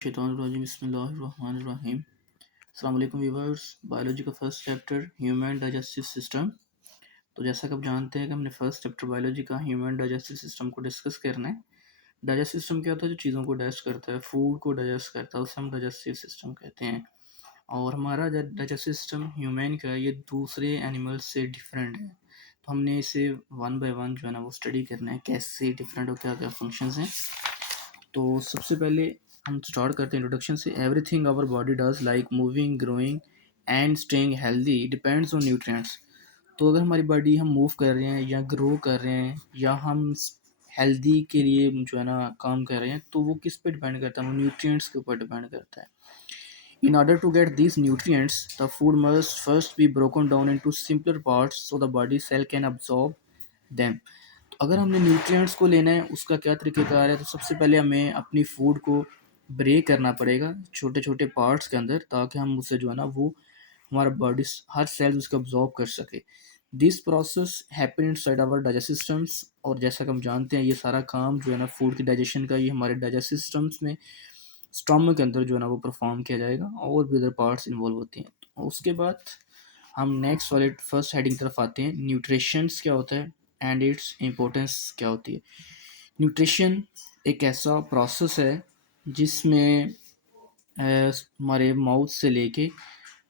शैतानुर्रजीम बिस्मिल्लाहिर्रहमानिर्रहीम। अस्सलाम वालेकुम व्यूअर्स। बायोलॉजी का first chapter human digestive system. तो जैसा कि आप जानते हैं कि हमने फर्स्ट चैप्टर बायोलॉजी का ह्यूमन डाइजेस्टिव सिस्टम को डिस्कस करना है। डाइजेस्टिव सिस्टम क्या होता है? जो चीज़ों को डाइजेस्ट करता है, फूड को डाइजेस्ट करता है, उसे हम डाइजेस्टिव सिस्टम कहते हैं। और हमारा डाइजेस्टिव सिस्टम ह्यूमन का ये दूसरे एनिमल्स से डिफरेंट है। तो हमने इसे वन बाय वन जो है ना वो स्टडी करना है, कैसे डिफरेंट और क्या क्या फंक्शंस हैं। तो सबसे पहले हम स्टार्ट करते हैं इंट्रोडक्शन से। Everything our body does like moving, growing and staying healthy depends on nutrients. तो अगर हमारी बॉडी हम मूव कर रहे हैं या ग्रो कर रहे हैं या हम हेल्दी के लिए जो है ना काम कर रहे हैं, तो वो किस पे डिपेंड करता है? वो न्यूट्रिएंट्स के ऊपर डिपेंड करता है। In order to get these nutrients, the food must first be broken down into simpler parts so the body cell can absorb them. तो अगर हमने न्यूट्रिएंट्स को लेना है, उसका क्या तरीक़ेकार है? तो सबसे पहले हमें अपनी फूड को ब्रेक करना पड़ेगा छोटे छोटे पार्ट्स के अंदर, ताकि हम उसे जो है ना वो हमारा बॉडी हर सेल उसको अब्जॉर्ब कर सके। This process happen inside our digestive systems. और जैसा कि हम जानते हैं, ये सारा काम जो है ना फूड की डाइजेशन का, ये हमारे डाइजेस्टिव सिस्टम्स में स्टमक के अंदर जो है ना वो परफॉर्म किया जाएगा, और भी अदर पार्ट्स इन्वॉल्व होती हैं। तो उसके बाद हम नेक्स्ट वाले फर्स्ट हेडिंग तरफ आते हैं। न्यूट्रिशंस क्या होता है एंड इट्स इम्पोर्टेंस क्या होती है। न्यूट्रिशन एक ऐसा प्रोसेस है जिसमें हमारे माउथ से लेके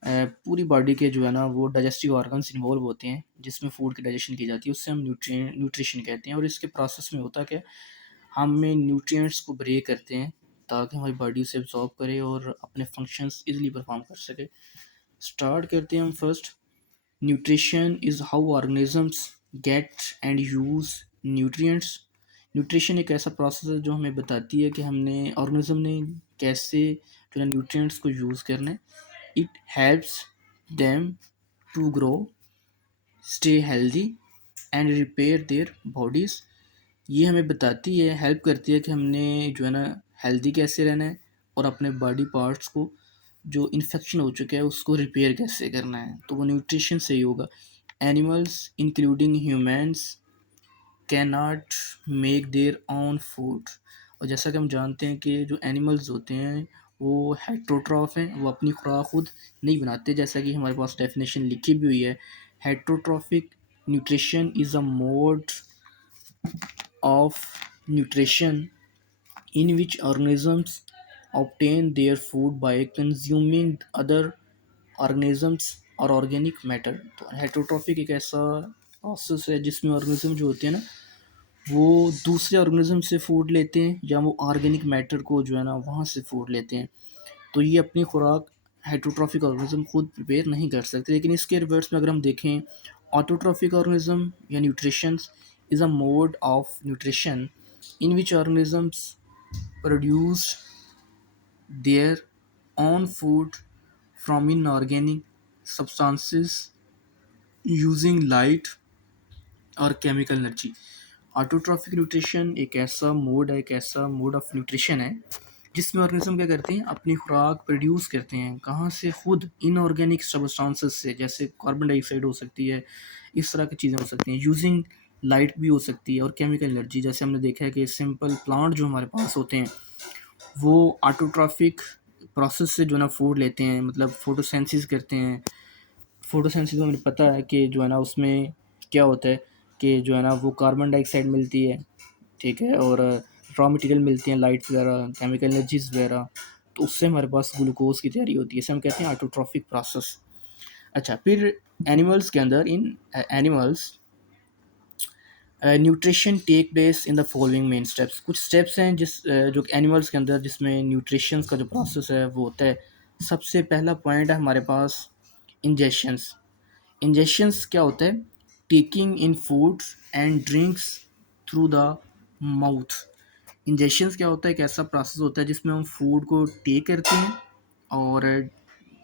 पूरी बॉडी के जो है ना वो डाइजेस्टिव ऑर्गन्स इन्वॉल्व होते हैं, जिसमें फूड की डाइजेशन की जाती है, उससे हम न्यूट्रिशन कहते हैं। और इसके प्रोसेस में होता क्या, हमें न्यूट्रिएंट्स को ब्रेक करते हैं ताकि हमारी बॉडी उसे एब्जॉर्ब करे और अपने फंक्शंस इजीली परफॉर्म कर सके। स्टार्ट करते हैं हम first. Nutrition is how organisms get and use nutrients. Nutrition एक ऐसा प्रोसेस है जो हमें बताती है कि हमने ऑर्गेनिज्म ने कैसे जो है न्यूट्रिएंट्स को यूज़ करना है। It helps them to grow, stay healthy and repair their bodies. ये हमें बताती है, हेल्प करती है कि हमने जो है ना हेल्दी कैसे रहना है, और अपने बॉडी पार्ट्स को जो इन्फेक्शन हो चुका है उसको रिपेयर कैसे करना है। तो वो न्यूट्रिशन से ही होगा। Animals including humans can not make their own food. और जैसा कि हम जानते हैं कि जो एनिमल्स होते हैं वो हेट्रोट्रॉफ हैं, वो अपनी खुराक खुद नहीं बनाते, जैसा कि हमारे पास डेफिनेशन लिखी भी हुई है। Heterotrophic nutrition is a mode of nutrition in which organisms obtain their food by consuming other organisms और ऑर्गेनिक मैटर। तो हेट्रोट्रॉफिक एक ऐसा प्रोसेस है जिसमें ऑर्गेनिज्म जो होते हैं ना वो दूसरे ऑर्गेनिज्म से फूड लेते हैं, या वो ऑर्गेनिक मैटर को जो है ना वहाँ से फूड लेते हैं। तो ये अपनी खुराक हेट्रोट्रॉफिक ऑर्गेनिज्म खुद प्रिपेयर नहीं कर सकते। लेकिन इसके रिवर्स में अगर हम देखें, ऑटोट्रॉफिक ऑर्गेनिज्म या nutritions is a mode of nutrition in which organisms produce their own food from inorganic substances using light और केमिकल एनर्जी। ऑटोट्रॉफिक न्यूट्रिशन एक ऐसा मोड है, एक ऐसा मोड ऑफ न्यूट्रिशन है जिसमें ऑर्गेनिज्म क्या करते हैं, अपनी खुराक प्रोड्यूस करते हैं। कहाँ से? खुद इनऑर्गेनिक सब्सटेंसेस से, जैसे कार्बन डाइऑक्साइड हो सकती है, इस तरह की चीज़ें हो सकती हैं। यूजिंग लाइट भी हो सकती है, और केमिकल एनर्जी, जैसे हमने देखा है कि सिंपल प्लांट जो हमारे पास होते हैं वो ऑटोट्रॉफिक प्रोसेस से जो है ना फूड लेते हैं, मतलब फोटोसेंसिस करते हैं। फोटोसेंसिस में हमें पता है कि जो है ना उसमें क्या होता है कि जो है ना वो कार्बन डाइऑक्साइड मिलती है, ठीक है, और रॉ मटेरियल मिलती हैं, लाइट वगैरह, केमिकल एनर्जीज वगैरह। तो उससे हमारे पास ग्लूकोज की तैयारी होती है, इसे हम कहते हैं ऑटोट्रॉफिक प्रोसेस। अच्छा, फिर एनिमल्स के अंदर, in animals nutrition take place in the following main steps. कुछ स्टेप्स हैं जो एनिमल्स के अंदर जिसमें न्यूट्रिशन का जो प्रोसेस है वो होता है। सबसे पहला पॉइंट है हमारे पास इंजेक्शंस। इंजेक्शंस क्या होता है? Taking in food and drinks through the mouth. Injections क्या होता है? एक ऐसा प्रोसेस होता है जिसमें हम फूड को टेक करते हैं और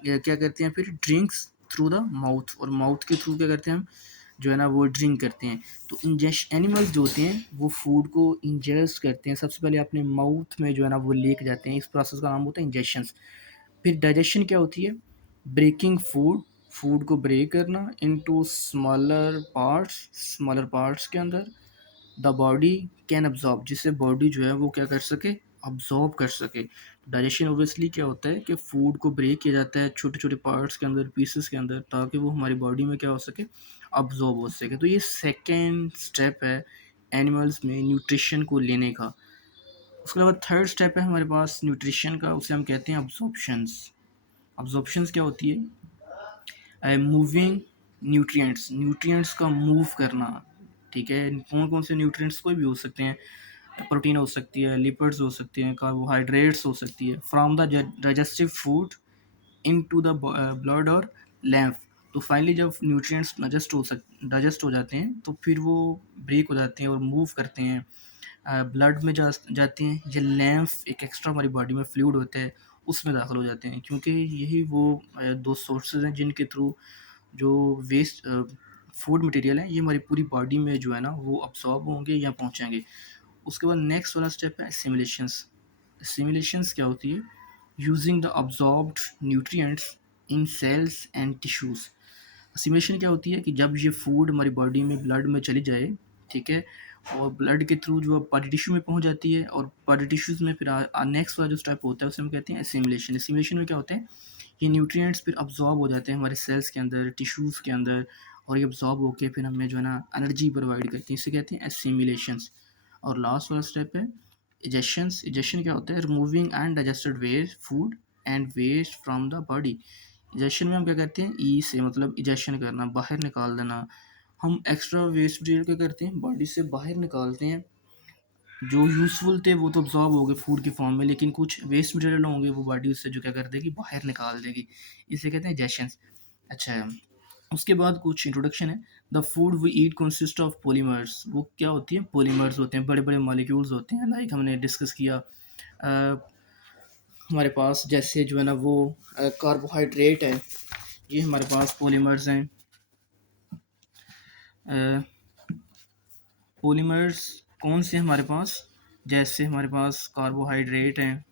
क्या करते हैं, फिर ड्रिंक्स थ्रू द माउथ, और माउथ के थ्रू क्या करते हैं हम जो है ना वो ड्रिंक करते हैं। तो एनिमल्स जो होते हैं वो फूड को इंजेस्ट करते हैं, सबसे पहले अपने माउथ में जो है ना वो लेके जाते हैं। इस प्रोसेस का नाम होता है इंजेक्शंस। फिर डाइजेशन क्या होती है? ब्रेकिंग फूड, फूड को ब्रेक करना इनटू स्मॉलर पार्ट्स के अंदर द बॉडी कैन अब्जॉर्ब, जिससे बॉडी जो है वो क्या कर सके, अब्जॉर्ब कर सके। डाइजेशन ऑब्वियसली क्या होता है कि फूड को ब्रेक किया जाता है छोटे छोटे पार्ट्स के अंदर, पीसेस के अंदर, ताकि वो हमारी बॉडी में क्या हो सके, अब्जॉर्ब हो सके। तो ये सेकेंड स्टेप है एनिमल्स में न्यूट्रिशन को लेने का। उसके बाद थर्ड स्टेप है हमारे पास न्यूट्रिशन का, उसे हम कहते हैं अब्जॉर्प्शंस। अब्जॉर्प्शंस क्या होती है? मूविंग न्यूट्रिएंट्स, न्यूट्रिएंट्स का मूव करना। ठीक है, कौन कौन से न्यूट्रिएंट्स कोई भी हो सकते हैं, प्रोटीन हो सकती है, लिपिड्स हो सकती हैं, कार्बोहाइड्रेट्स हो सकती है, from the digestive food into the blood और लैम्फ। तो फाइनली जब न्यूट्रिएंट्स डाइजेस्ट हो जाते हैं तो फिर वो ब्रेक हो जाते हैं और मूव करते हैं, ब्लड में जाते हैं, या लैम्फ एक एक्स्ट्रा हमारी बॉडी में फ्लूइड होता है उसमें दाखिल हो जाते हैं, क्योंकि यही वो दो सोर्सेज हैं जिनके थ्रू जो वेस्ट फूड मटेरियल है ये हमारी पूरी बॉडी में जो है ना वो अब्सॉर्ब होंगे या पहुंचेंगे। उसके बाद नेक्स्ट वाला स्टेप है सिमुलेशंस। सिमुलेशंस क्या होती है? Using the absorbed nutrients in cells and tissues. Simulation क्या होती है कि जब ये फूड हमारी बॉडी में ब्लड में चली जाए, ठीक है, और ब्लड के थ्रू जो बॉडी टिश्यू में पहुंच जाती है, और बॉडी टिश्यूज में फिर नेक्स्ट वाला जो स्टेप होता है उसे हम कहते हैं एसिमुलेशन। एसिमुलेशन में क्या होता है, ये न्यूट्रिएंट्स फिर अब्जॉर्ब हो जाते हैं हमारे सेल्स के अंदर, टिश्यूज़ के अंदर, और ये अब्जॉर्ब होके फिर हमें जो है ना एनर्जी प्रोवाइड करती है, इसे कहते हैं एसिमुलेशंस। और लास्ट वाला स्टेप है इजेशंस। इजेशन क्या होता है? Removing and digested waste food and waste from the body. Egestion में हम क्या करते हैं, ई से मतलब इजेशन करना, बाहर निकाल देना। हम एक्स्ट्रा वेस्ट मटेरियल क्या करते हैं, बॉडी से बाहर निकालते हैं। जो यूज़फुल थे वो तो अब्जॉर्ब हो गए फूड की फॉर्म में, लेकिन कुछ वेस्ट मटेरियल होंगे वो बॉडी उससे जो क्या कर देगी, बाहर निकाल देगी। इसे कहते हैं इजेशंस। अच्छा, उसके बाद कुछ इंट्रोडक्शन है। The food we eat consist of polymers. वो क्या होती है? पॉलीमर्स होते हैं, बड़े बड़े मॉलिक्यूल्स होते हैं, लाइक हमने डिस्कस किया हमारे पास जैसे जो है ना वो कार्बोहाइड्रेट है, ये हमारे पास पॉलीमर्स हैं। पॉलीमर्स कौन से हमारे पास? जैसे हमारे पास कार्बोहाइड्रेट हैं,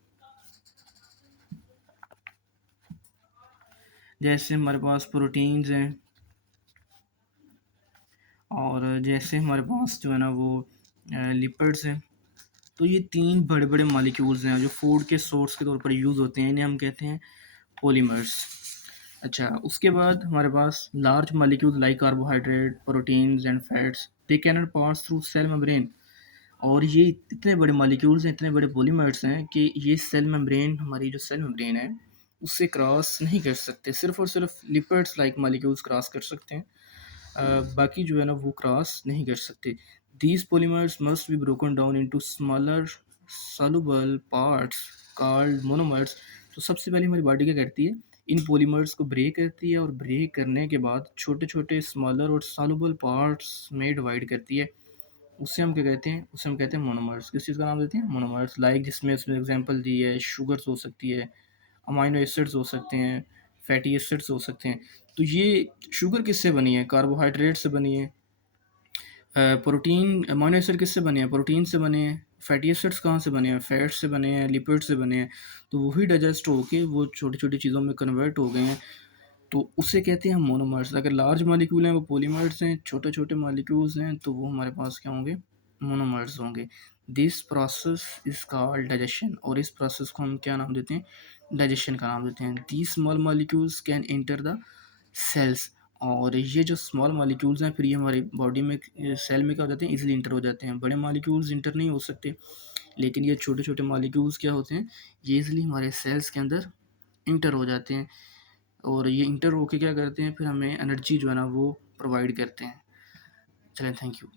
जैसे हमारे पास प्रोटीन्स हैं, और जैसे हमारे पास जो है ना वो लिपिड्स हैं। तो ये तीन बड़े बड़े मॉलिक्यूल्स हैं जो फूड के सोर्स के तौर पर यूज़ होते हैं, इन्हें हम कहते हैं पॉलीमर्स। अच्छा, उसके बाद हमारे पास large molecules like carbohydrate, proteins and fats, they can not pass through cell membrane. और ये इतने बड़े मॉलिक्यूल्स हैं, इतने बड़े पॉलीमर्स हैं कि ये सेल मेम्ब्रेन, हमारी जो सेल मेम्ब्रेन है उससे क्रॉस नहीं कर सकते। सिर्फ और सिर्फ लिपिड्स लाइक मॉलिक्यूल्स क्रॉस कर सकते हैं, बाकी जो है ना वो क्रॉस नहीं कर सकते। These polymers must be broken down into smaller soluble parts called monomers. तो सबसे पहले हमारी बॉडी क्या करती है, इन पॉलीमर्स को ब्रेक करती है, और ब्रेक करने के बाद छोटे छोटे स्मॉलर और सॉल्युबल पार्ट्स में डिवाइड करती है। उससे हम क्या कहते हैं, उसे हम कहते हैं मोनोमर्स। किस चीज़ का नाम देते हैं? मोनोमर्स। लाइक जिसमें उसमें एग्जांपल दी है, शुगर्स हो सकती है, अमाइनो एसिड्स हो सकते हैं, फैटी एसिड्स हो सकते हैं। तो ये शुगर किससे बनी है? कार्बोहाइड्रेट से बनी है। प्रोटीन, अमाइनो एसिड किससे बने हैं? प्रोटीन से बने हैं। फैटी एसिड्स कहाँ से बने हैं? फैट से बने हैं, लिपिड से बने हैं। तो वही डाइजेस्ट होके वो छोटी छोटी चीज़ों में कन्वर्ट हो गए हैं, तो उसे कहते हैं हम मोनोमर्स। अगर लार्ज मॉलिक्यूल हैं वो पॉलीमर्स हैं, छोटे छोटे मॉलिक्यूल्स हैं तो वो हमारे पास क्या होंगे? मोनोमर्स होंगे। This process is called digestion, और इस प्रोसेस को हम क्या नाम देते हैं? डाइजेशन का नाम देते हैं। The small molecules can enter the cells, और ये जो स्मॉल मॉलिक्यूल्स हैं फिर ये हमारी बॉडी में सेल में क्या हो जाते हैं? इजीली इंटर हो जाते हैं। बड़े मॉलिक्यूल्स इंटर नहीं हो सकते, लेकिन ये छोटे छोटे मॉलिक्यूल्स क्या होते हैं, ये इजीली हमारे सेल्स के अंदर इंटर हो जाते हैं, और ये इंटर होके क्या करते हैं, फिर हमें एनर्जी जो है ना वो प्रोवाइड करते हैं। चलें, थैंक यू।